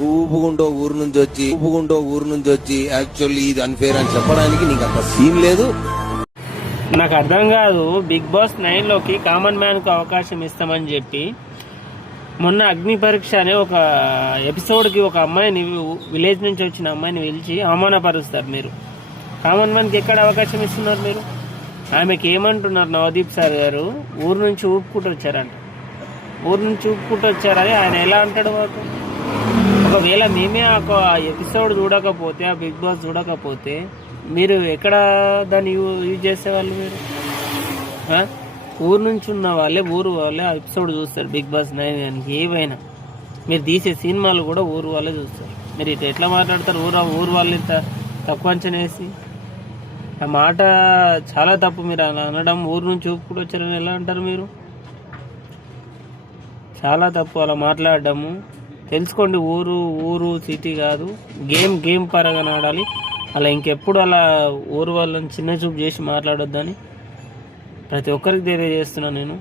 ఊపుకుంటూ ఊరు నుంచి వచ్చి యాక్చువల్లీ ఇది అన్ఫేర్ అని చెప్పడానికి నీకు అంత సీన్ లేదు. నాకు అర్థం కాదు, బిగ్ బాస్ 9లోకి కామన్ మ్యాన్ కు అవకాశం ఇస్తామని చెప్పి మొన్న అగ్ని పరీక్ష అనే ఒక ఎపిసోడ్కి ఒక అమ్మాయిని, విలేజ్ నుంచి వచ్చిన అమ్మాయిని పిలిచి అవమానపరుస్తారు మీరు. కామన్ మ్యాన్కి ఎక్కడ అవకాశం ఇస్తున్నారు మీరు? ఆమెకి ఏమంటున్నారు నవదీప్ సార్ గారు, ఊరు నుంచి ఊపుకుంటూ వచ్చారంట. ఊరు నుంచి ఊపుకుంటూ వచ్చారని ఆయన ఎలా అంటాడు మాకు? ఒకవేళ మేమే ఆ ఎపిసోడ్ చూడకపోతే, ఆ బిగ్ బాస్ చూడకపోతే మీరు ఎక్కడ దాన్ని యూజ్ చేసేవాళ్ళు? మీరు ఊరు నుంచి ఉన్న వాళ్ళే, ఊరు వాళ్ళే ఆ ఎపిసోడ్ చూస్తారు. బిగ్ బాస్ 9 కానీ ఏవైనా మీరు తీసే సినిమాలు కూడా ఊరు వాళ్ళే చూస్తారు. మీరు ఇట్లా ఎట్లా మాట్లాడతారు? ఊరు వాళ్ళు ఇంత తక్కువ అంచనా వేసి, ఆ మాట చాలా తప్పు. మీరు అలా అనడం, ఊరు నుంచి ఊపుకుంటూ వచ్చారని ఎలా అంటారు మీరు? చాలా తప్పు అలా మాట్లాడడము. తెలుసుకోండి, ఊరు సిటీ కాదు, గేమ్ పరంగా ఆడాలి. అలా ఇంకెప్పుడు అలా ఊరు వాళ్ళని చిన్న చూపు చేసి మాట్లాడొద్దని ప్రతి ఒక్కరికి తెలియజేస్తున్నాను నేను.